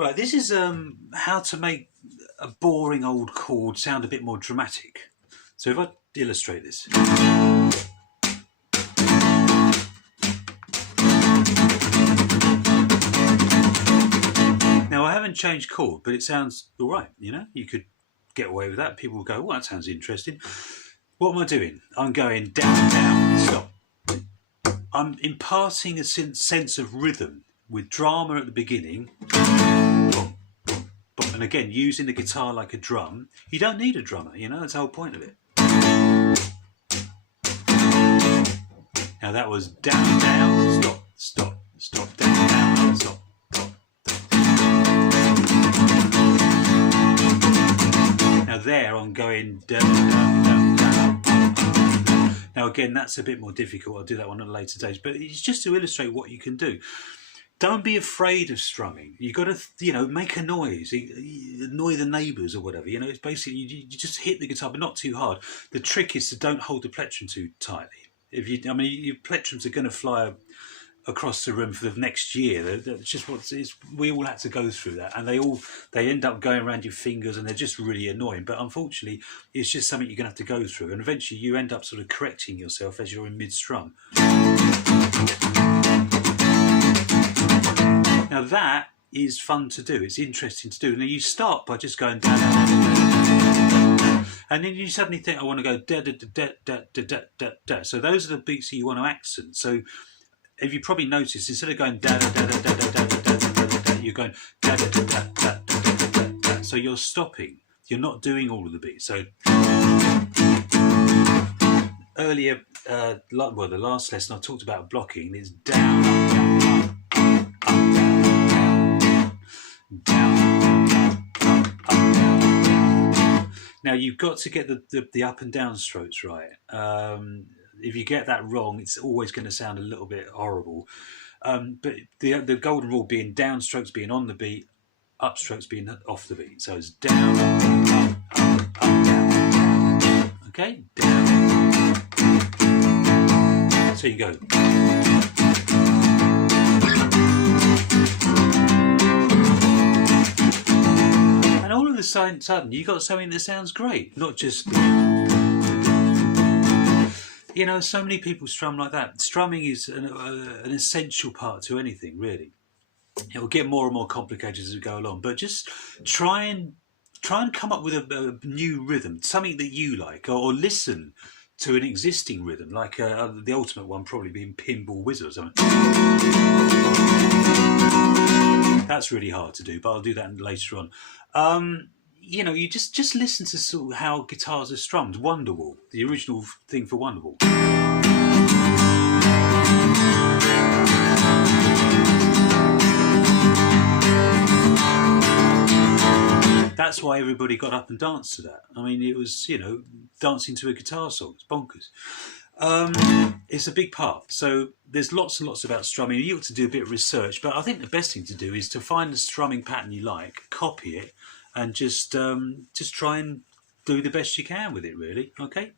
Right, this is how to make a boring old chord sound a bit more dramatic. So if I illustrate this. Now I haven't changed chord, but it sounds all right, you know? You could get away with that. People will go, well, that sounds interesting. What am I doing? I'm going down, down, stop. I'm imparting a sense of rhythm with drama at the beginning. And again, using the guitar like a drum. You don't need a drummer, you know, that's the whole point of it. Now that was down, down, stop, stop, stop, down, down, stop, stop, stop. Now there I'm going down, down, down, down, down. Now again, that's a bit more difficult. I'll do that one at a later stage, but it's just to illustrate what you can do. Don't be afraid of strumming. You've got to, you know, make a noise, annoy the neighbours or whatever. You know, it's basically, you just hit the guitar, but not too hard. The trick is to don't hold the plectrum too tightly. If you, I mean, your plectrums are going to fly across the room for the next year. That's just what we all had to go through that, and they end up going around your fingers, and they're just really annoying. But unfortunately, it's just something you're going to have to go through, and eventually you end up sort of correcting yourself as you're in mid-strum. Now that is fun to do. It's interesting to do. Now you start by just going down, down, down, down, down, and then you suddenly think, I want to go da da da da da da da da. So those are the beats that you want to accent. So if you probably noticed, instead of going da da da da da da da da da da da, you're going da da da da da da da da. So you're stopping. You're not doing all of the beats. So earlier, the last lesson I talked about blocking. It's down, up, down, up. Now you've got to get the up and down strokes right. If you get that wrong, it's always going to sound a little bit horrible. But the golden rule being down strokes being on the beat, up strokes being off the beat. So it's down, up, up, up, down. Okay, down. So you go. And all of a sudden, you got something that sounds great, not just, you know, so many people strum like that. Strumming is an essential part to anything, really. It will get more and more complicated as we go along, but just try and come up with a new rhythm, something that you like, or listen to an existing rhythm, like the ultimate one probably being Pinball Wizard or something. That's really hard to do, but I'll do that later on. You know, you just listen to sort of how guitars are strummed. Wonderwall, the original thing for Wonderwall. That's why everybody got up and danced to that. I mean, it was, you know, dancing to a guitar song. It's bonkers. It's a big part. So there's lots and lots about strumming. You have to do a bit of research, but I think the best thing to do is to find the strumming pattern you like, copy it, and just try and do the best you can with it, really. Okay.